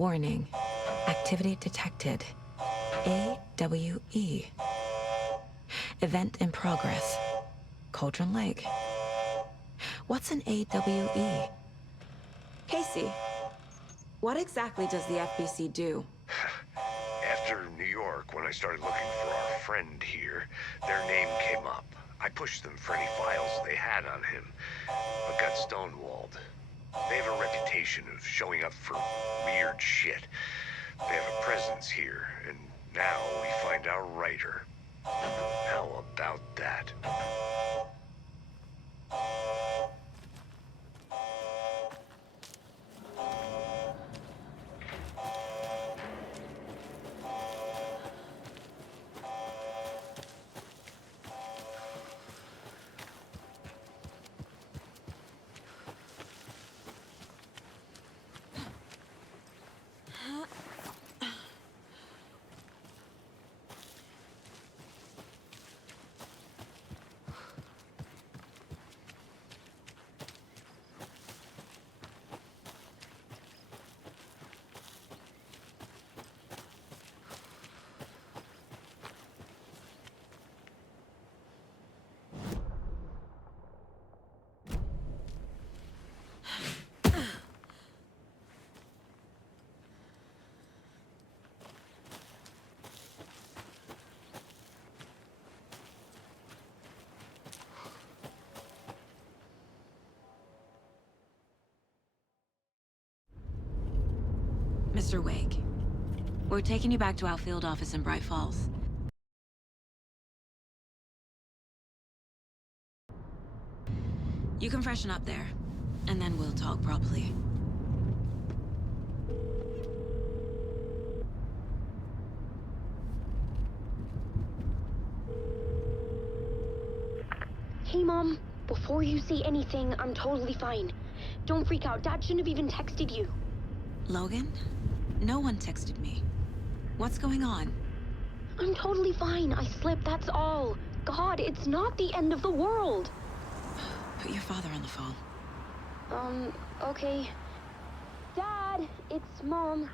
Warning. Activity detected. AWE. Event in progress. Cauldron Lake. What's an AWE? Casey, what exactly does the FBC do? After New York, when I started looking for our friend here, their name came up. I pushed them for any files they had on him, but got stonewalled. They have a reputation of showing up for weird shit. They have a presence here, and now we find our writer. How about that? Mr. Wake, we're taking you back to our field office in Bright Falls. You can freshen up there, and then we'll talk properly. Hey, Mom. Before you say anything, I'm totally fine. Don't freak out. Dad shouldn't have even texted you. Logan? No one texted me. What's going on? I'm totally fine. I slipped, that's all. God, it's not the end of the world. Put your father on the phone. Okay. Dad, it's Mom.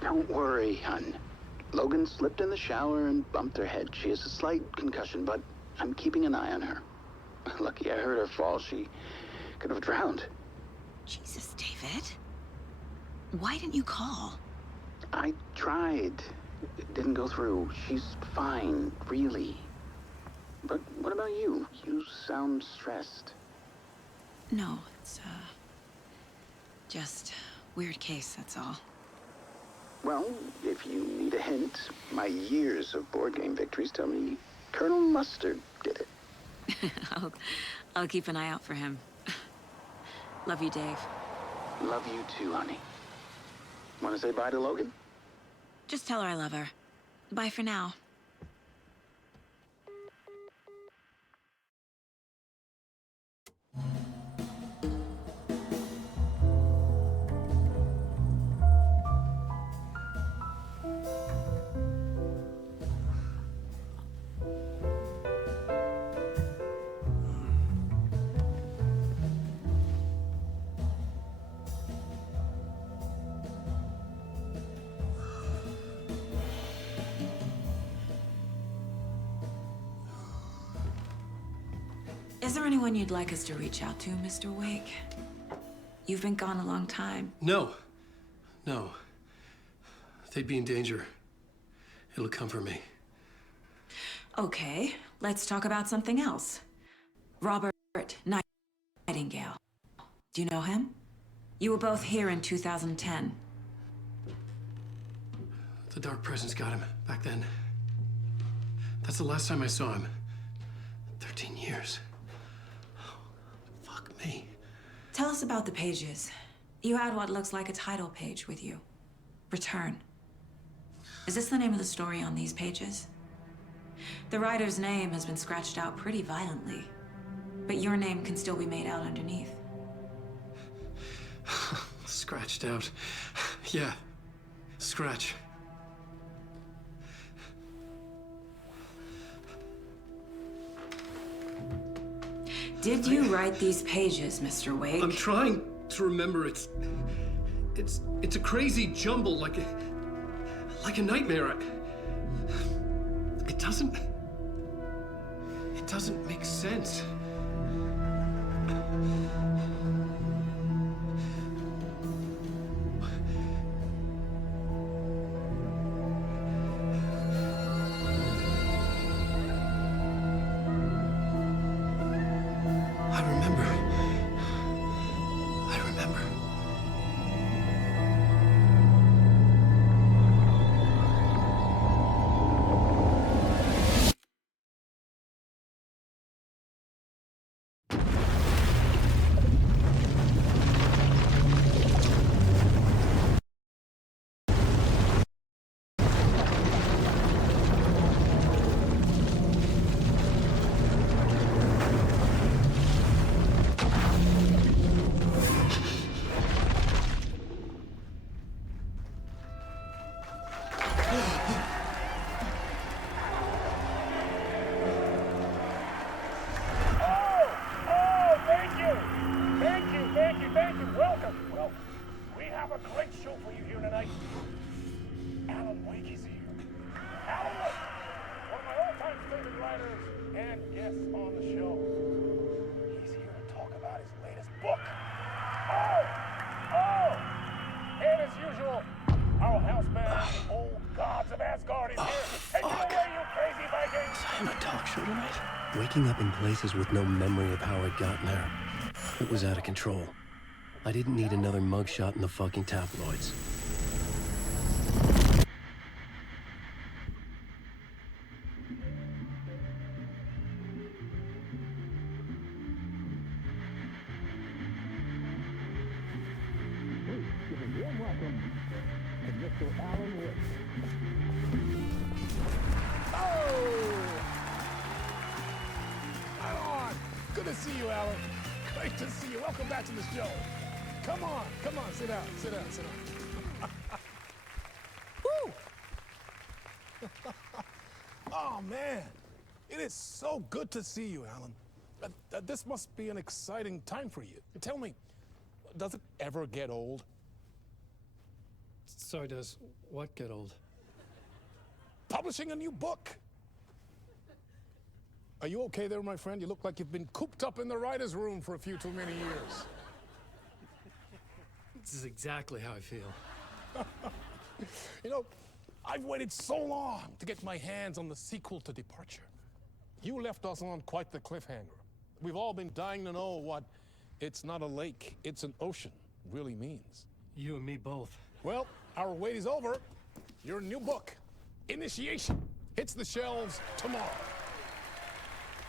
Don't worry, hon. Logan slipped in the shower and bumped her head. She has a slight concussion, but I'm keeping an eye on her. Lucky I heard her fall. She could have drowned. Jesus, David. Why didn't you call? I tried. It didn't go through. She's fine, really. But what about you? You sound stressed. No, it's, just weird case, that's all. Well, if you need a hint, my years of board game victories tell me Colonel Mustard did it. I'll keep an eye out for him. Love you, Dave. Love you too, honey. Want to say bye to Logan? Just tell her I love her. Bye for now. Is there anyone you'd like us to reach out to, Mr. Wake? You've been gone a long time. No. No. They'd be in danger. It'll come for me. Okay, let's talk about something else. Robert Nightingale. Do you know him? You were both here in 2010. The Dark Presence got him back then. That's the last time I saw him. 13 years. Fuck me. Tell us about the pages. You had what looks like a title page with you. Return. Is this the name of the story on these pages? The writer's name has been scratched out pretty violently, but your name can still be made out underneath. Scratched out. Yeah. Scratch. Did you write these pages, Mr. Wake? I'm trying just remember it's a crazy jumble, like a nightmare. It doesn't make sense. I remember. Waking up in places with no memory of how I'd gotten there. It was out of control. I didn't need another mugshot in the fucking tabloids. Good to see you, Alan. Great to see you. Welcome back to the show. Come on, sit down. Woo! Oh, man. It is so good to see you, Alan. This must be an exciting time for you. Tell me, does it ever get old? Sorry, does what get old? Publishing a new book. Are you okay there, my friend? You look like you've been cooped up in the writer's room for a few too many years. This is exactly how I feel. You know, I've waited so long to get my hands on the sequel to Departure. You left us on quite the cliffhanger. We've all been dying to know what "it's not a lake, it's an ocean" really means. You and me both. Well, our wait is over. Your new book, Initiation, hits the shelves tomorrow.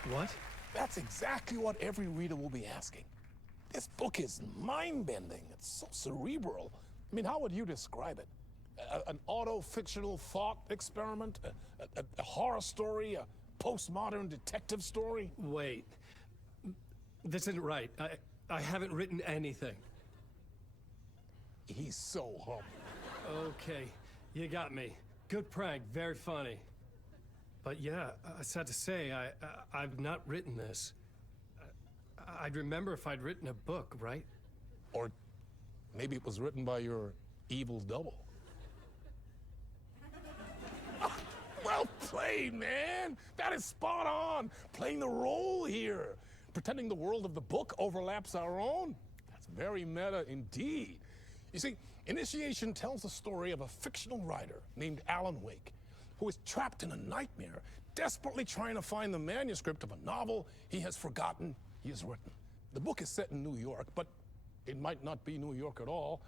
What? That's exactly what every reader will be asking. This book is mind-bending. It's so cerebral. I mean, how would you describe it? An auto-fictional thought experiment? A horror story? A postmodern detective story? Wait. This isn't right. I haven't written anything. He's so humble. Okay, you got me. Good prank, very funny. But yeah, sad to say, I've not written this. I'd remember if I'd written a book, right? Or maybe it was written by your evil double. Well played, man! That is spot on! Playing the role here. Pretending the world of the book overlaps our own. That's very meta indeed. You see, Initiation tells the story of a fictional writer named Alan Wake, who is trapped in a nightmare, desperately trying to find the manuscript of a novel he has forgotten he has written. The book is set in New York, but it might not be New York at all.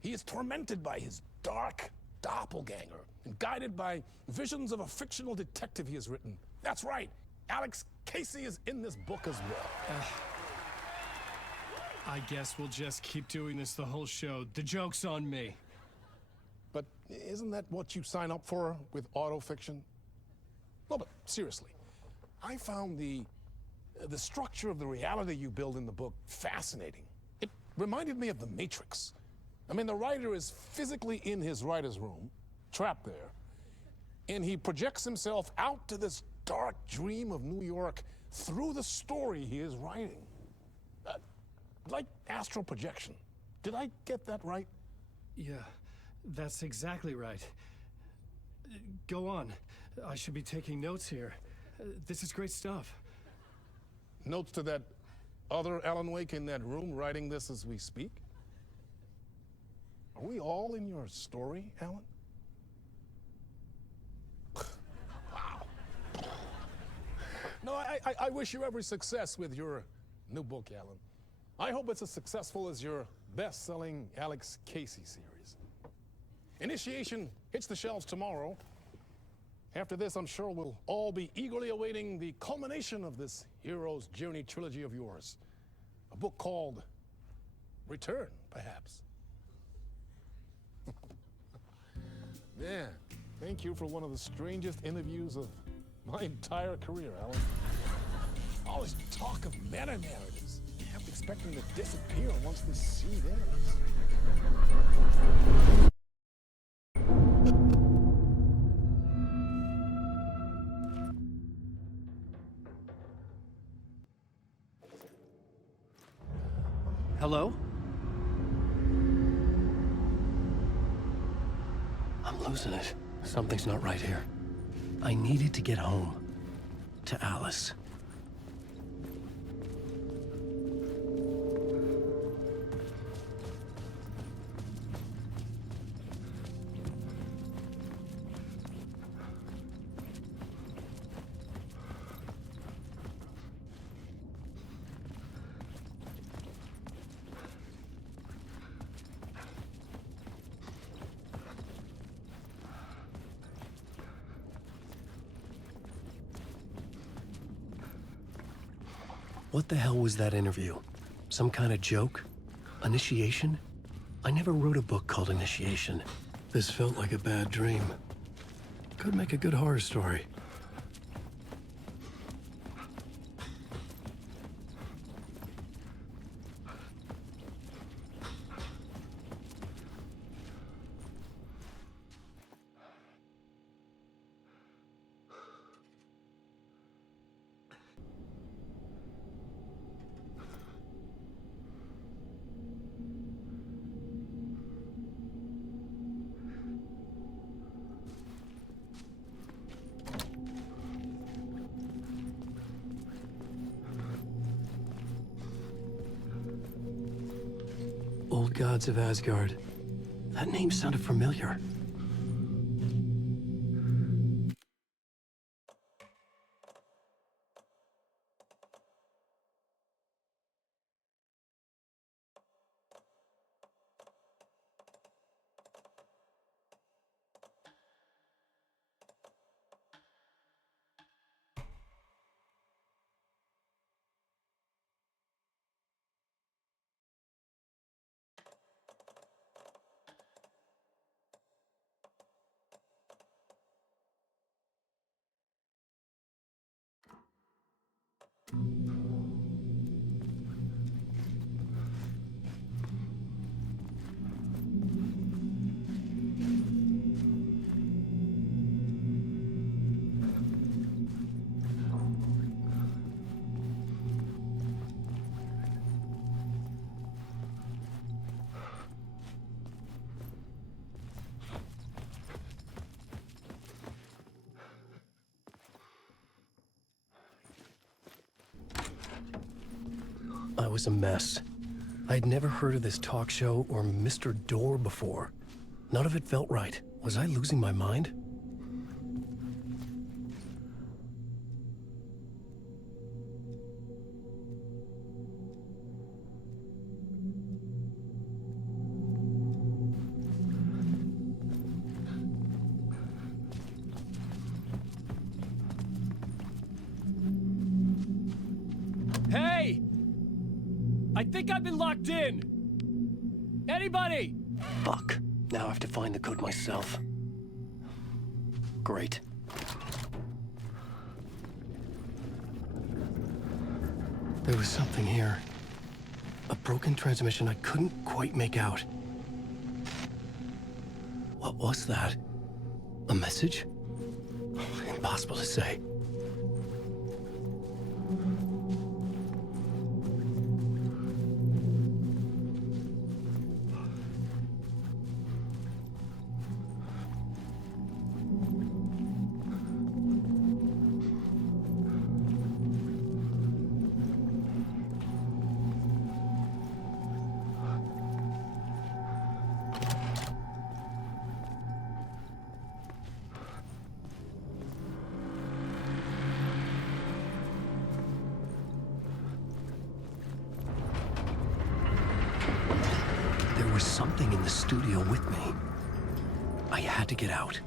He is tormented by his dark doppelganger and guided by visions of a fictional detective he has written. That's right, Alex Casey is in this book as well. I guess we'll just keep doing this the whole show. The joke's on me. But isn't that what you sign up for with autofiction? No, but seriously, I found the structure of the reality you build in the book fascinating. It reminded me of The Matrix. I mean, the writer is physically in his writer's room, trapped there, and he projects himself out to this dark dream of New York through the story he is writing. Like astral projection. Did I get that right? Yeah, that's exactly right. Go on. I should be taking notes here. This is great stuff. Notes to that other Alan Wake in that room writing this as we speak? Are we all in your story, Alan? Wow. No, I wish you every success with your new book, Alan. I hope it's as successful as your best-selling Alex Casey series. Initiation hits the shelves tomorrow. After this, I'm sure we'll all be eagerly awaiting the culmination of this hero's journey trilogy of yours. A book called Return, perhaps. Man, thank you for one of the strangest interviews of my entire career, Alan. All this talk of meta-narratives. I'm expecting to disappear once this seed ends. Hello? I'm losing it. Something's not right here. I needed to get home. To Alice. What the hell was that interview? Some kind of joke? Initiation? I never wrote a book called Initiation. This felt like a bad dream. Could make a good horror story. Old Gods of Asgard. That name sounded familiar. I was a mess. I'd never heard of this talk show or Mr. Door before. None of it felt right. Was I losing my mind? Hey! I think I've been locked in! Anybody? Fuck. Now I have to find the code myself. Great. There was something here. A broken transmission I couldn't quite make out. What was that? A message? Impossible to say. something in the studio with me. I had to get out.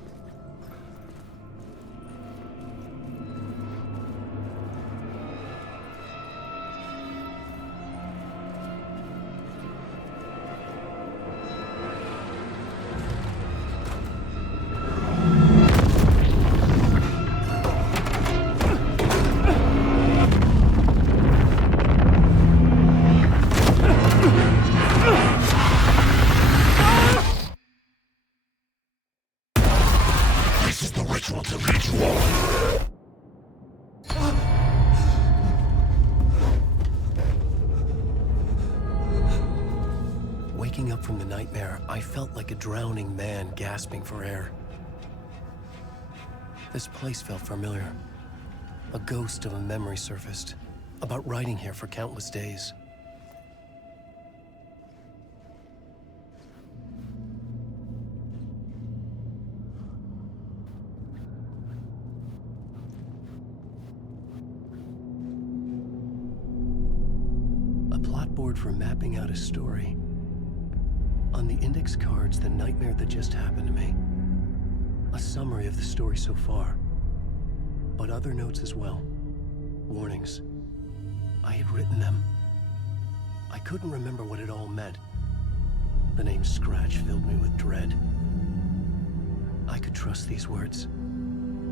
Waking up from the nightmare, I felt like a drowning man gasping for air. This place felt familiar. A ghost of a memory surfaced, about riding here for countless days. A plot board for mapping out a story. On the index cards, the nightmare that just happened to me. A summary of the story so far. But other notes as well. Warnings. I had written them. I couldn't remember what it all meant. The name Scratch filled me with dread. I could trust these words.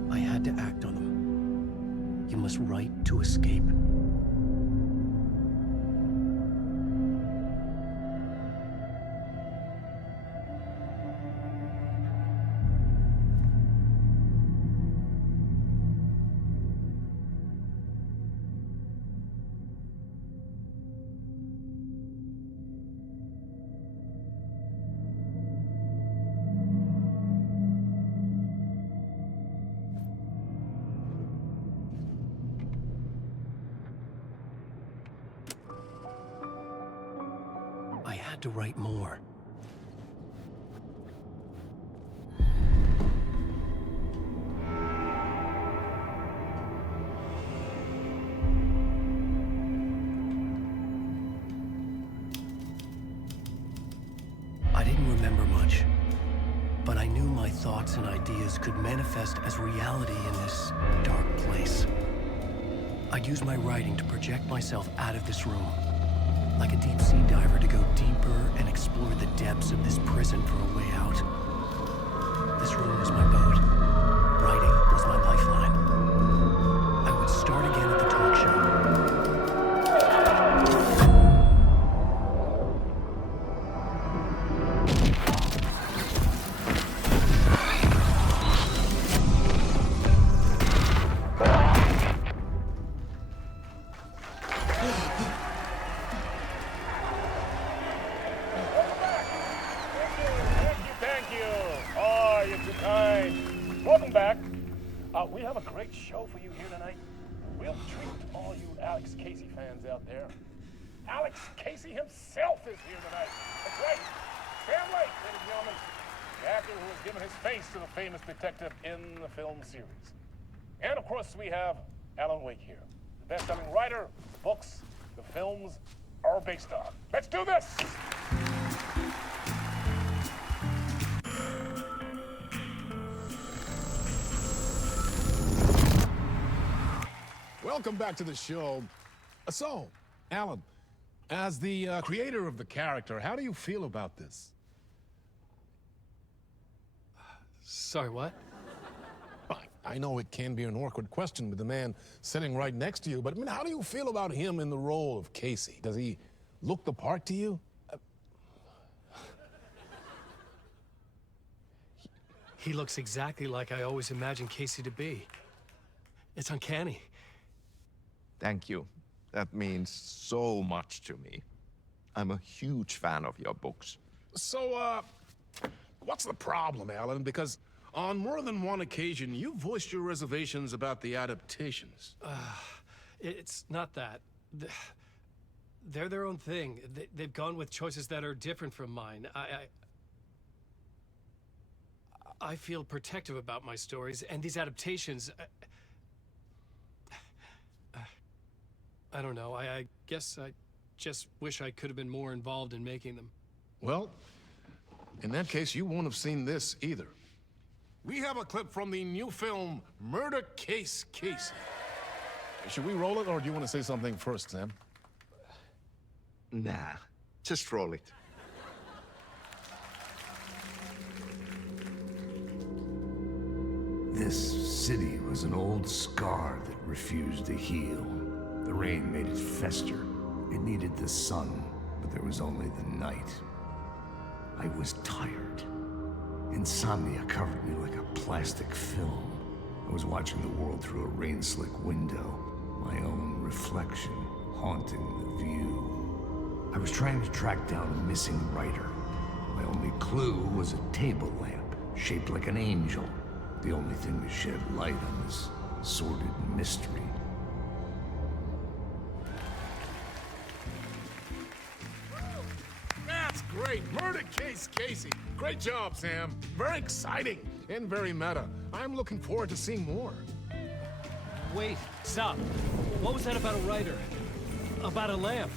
I had to act on them. You must write to escape. I had to write more. I didn't remember much, but I knew my thoughts and ideas could manifest as reality in this dark place. I'd use my writing to project myself out of this room. Like a deep sea diver to go deeper and explore the depths of this prison for a way out. This room was my boat. Writing was my lifeline. I would start again at the talk show. Welcome back. We have a great show for you here tonight. We'll treat all you Alex Casey fans out there. Alex Casey himself is here tonight. That's right. Sam Lake, ladies and gentlemen. The actor who has given his face to the famous detective in the film series. And of course, we have Alan Wake here. The best-selling writer, the books, the films are based on. Let's do this! Welcome back to the show. So, Alan, as the creator of the character, how do you feel about this? Sorry, what? I know it can be an awkward question with the man sitting right next to you, but I mean, how do you feel about him in the role of Casey? Does he look the part to you? He looks exactly like I always imagined Casey to be. It's uncanny. Thank you. That means so much to me. I'm a huge fan of your books. So, what's the problem, Alan? Because on more than one occasion, you voiced your reservations about the adaptations. It's not that. They're their own thing. They've gone with choices that are different from mine. I feel protective about my stories, and these adaptations... I don't know. I guess I just wish I could have been more involved in making them. Well, In that case, you won't have seen this either. We have a clip from the new film, Murder Case Casey. Should we roll it, or do you want to say something first, Sam? Nah, just roll it. This city was an old scar that refused to heal. The rain made it fester. It needed the sun, but there was only the night. I was tired. Insomnia covered me like a plastic film. I was watching the world through a rain-slick window, my own reflection haunting the view. I was trying to track down a missing writer. My only clue was a table lamp, shaped like an angel. The only thing to shed light on this sordid mystery. That's great! Murder Case Casey! Great job, Sam. Very exciting and very meta. I'm looking forward to seeing more. Wait, stop. What was that about a writer? About a lamp?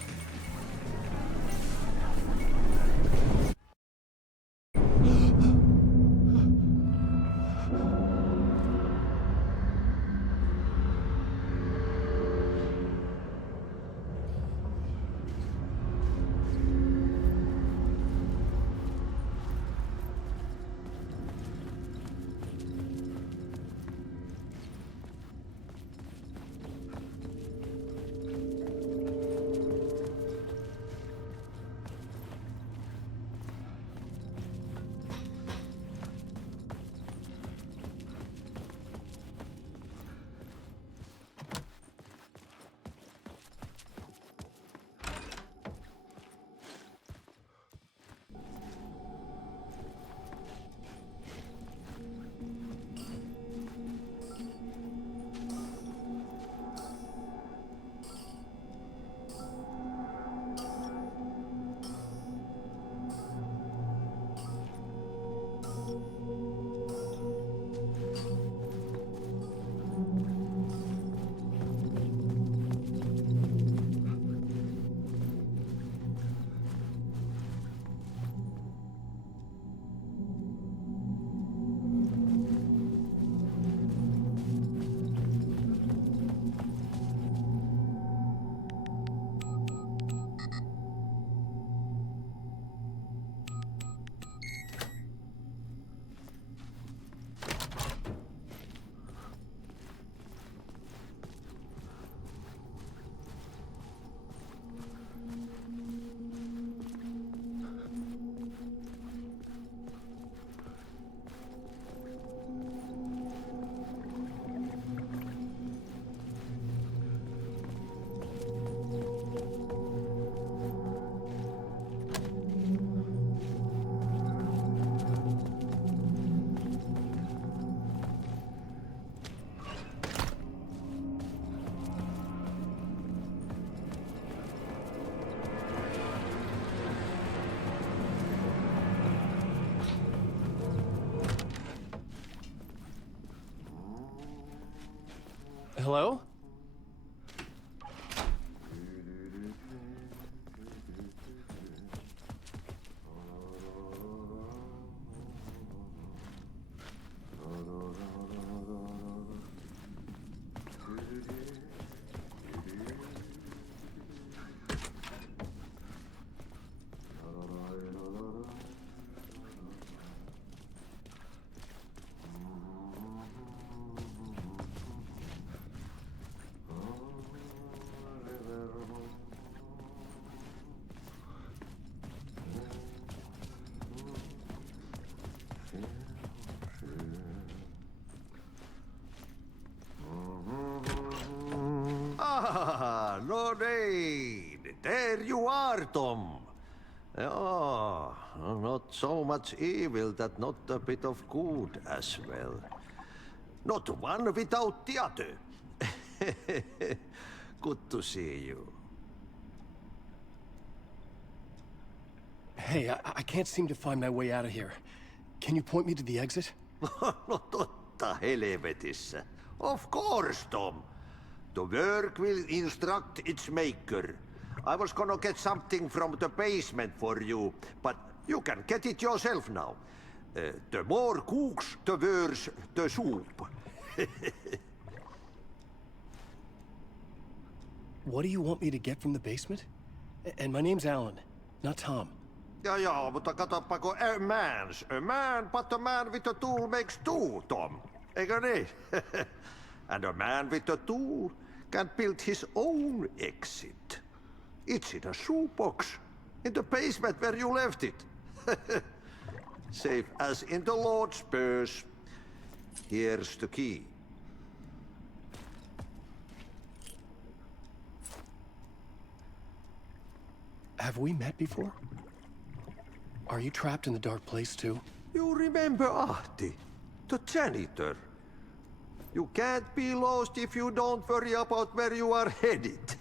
Hello? Ah, Lorraine! There you are, Tom. Oh, not so much evil that not a bit of good as well. Not one without the other. Good to see you. Hey, I can't seem to find my way out of here. Can you point me to the exit? No totta helvetissä. Of course, Tom. The work will instruct its maker. I was gonna get something from the basement for you, but You can get it yourself now. The more cooks, the worse the soup. What do you want me to get from the basement? And my name's Alan, not Tom. Ja, mutta katsoppa, a man, but a man with a tool makes two, Tom. Eikö niin? And a man with a tool can build his own exit. It's in a shoebox, in the basement where you left it. Safe as in the Lord's purse. Here's the key. Have we met before? Are you trapped in the dark place too? You remember Ahti, the janitor. You can't be lost if you don't worry about where you are headed.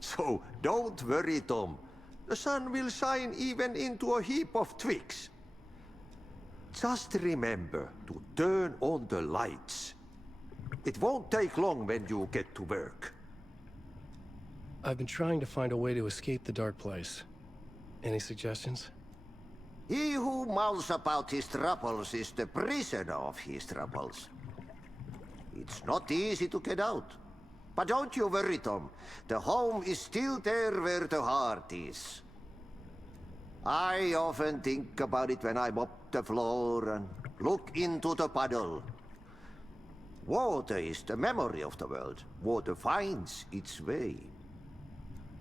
So don't worry, Tom. The sun will shine even into a heap of twigs. Just remember to turn on the lights. It won't take long when you get to work. I've been trying to find a way to escape the dark place. Any suggestions? He who mouths about his troubles is the prisoner of his troubles. It's not easy to get out. But don't you worry, Tom. The home is still there where the heart is. I often think about it when I mop the floor and look into the puddle. Water is the memory of the world. Water finds its way.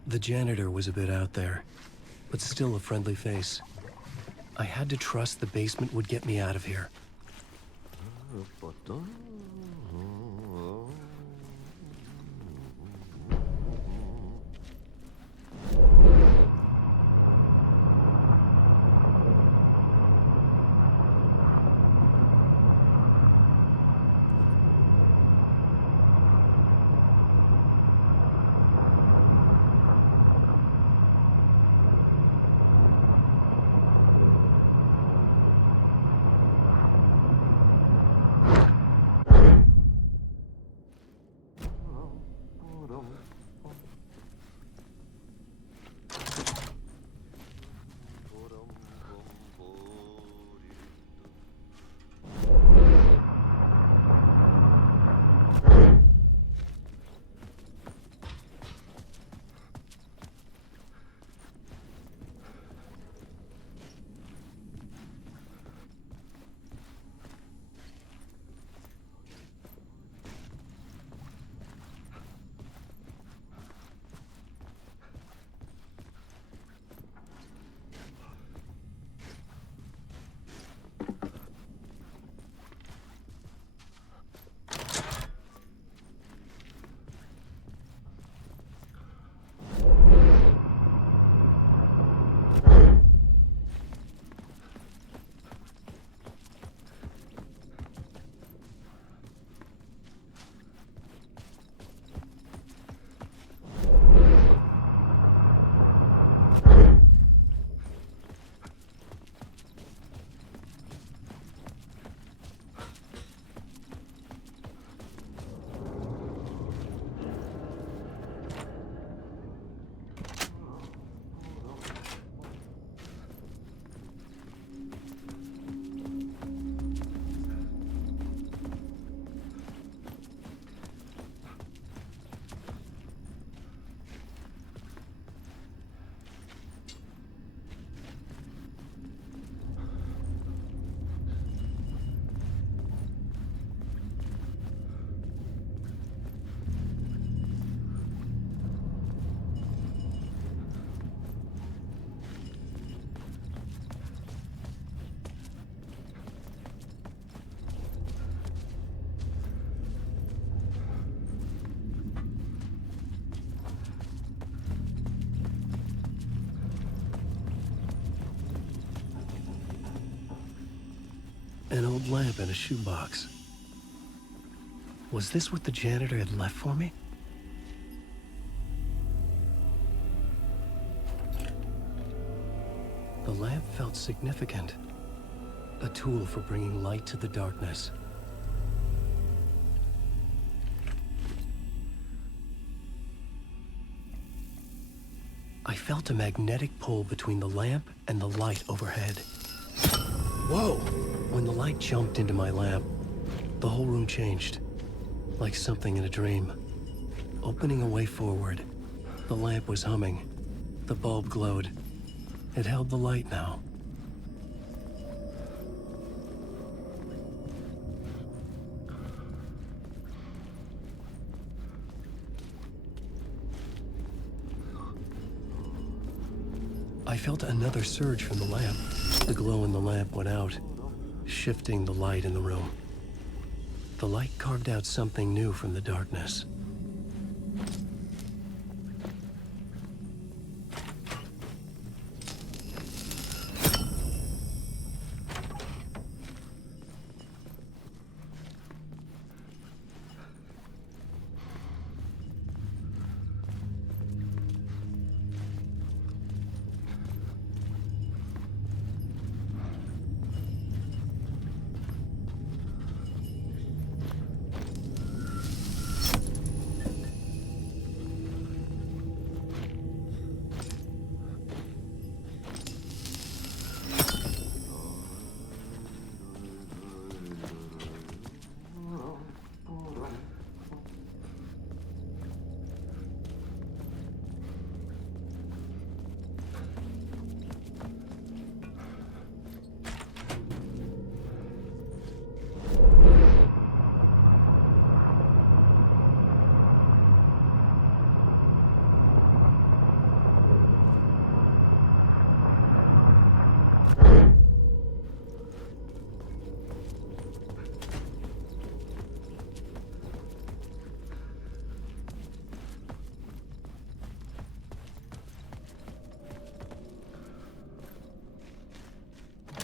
The janitor was a bit out there, but still a friendly face. I had to trust the basement would get me out of here. An old lamp in a shoebox. Was this what the janitor had left for me? The lamp felt significant. A tool for bringing light to the darkness. I felt a magnetic pull between the lamp and the light overhead. Whoa! When the light jumped into my lamp, the whole room changed, like something in a dream. Opening a way forward, the lamp was humming. The bulb glowed. It held the light now. I felt another surge from the lamp. The glow in the lamp went out, shifting the light in the room. The light carved out something new from the darkness.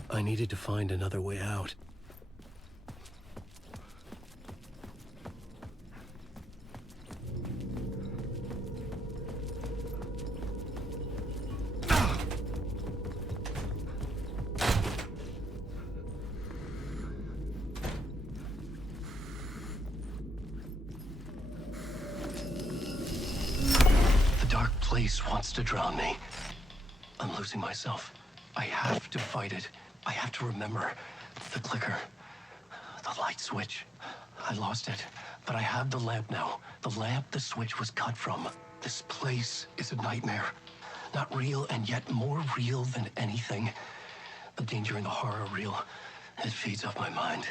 I needed to find another way out. The dark place wants to drown me. I'm losing myself. I have to fight it. I have to remember the clicker, the light switch. I lost it, but I have the lamp now. The lamp the switch was cut from. This place is a nightmare. Not real, and yet more real than anything. The danger and the horror real. It feeds off my mind,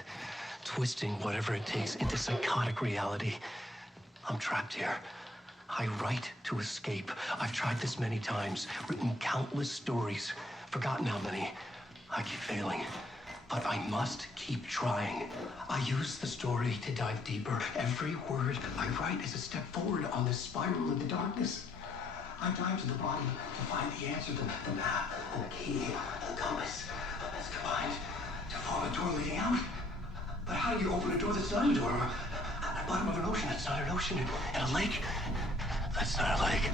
twisting whatever it takes into psychotic reality. I'm trapped here. I write to escape. I've tried this many times, written countless stories, forgotten how many. I keep failing, but I must keep trying. I use the story to dive deeper. Every word I write is a step forward on this spiral into darkness. I dive to the bottom to find the answer, the map, and the key, and the compass. It's combined to form a door leading out. But how do you open a door that's not a door? At the bottom of an ocean that's not an ocean. And a lake that's not a lake.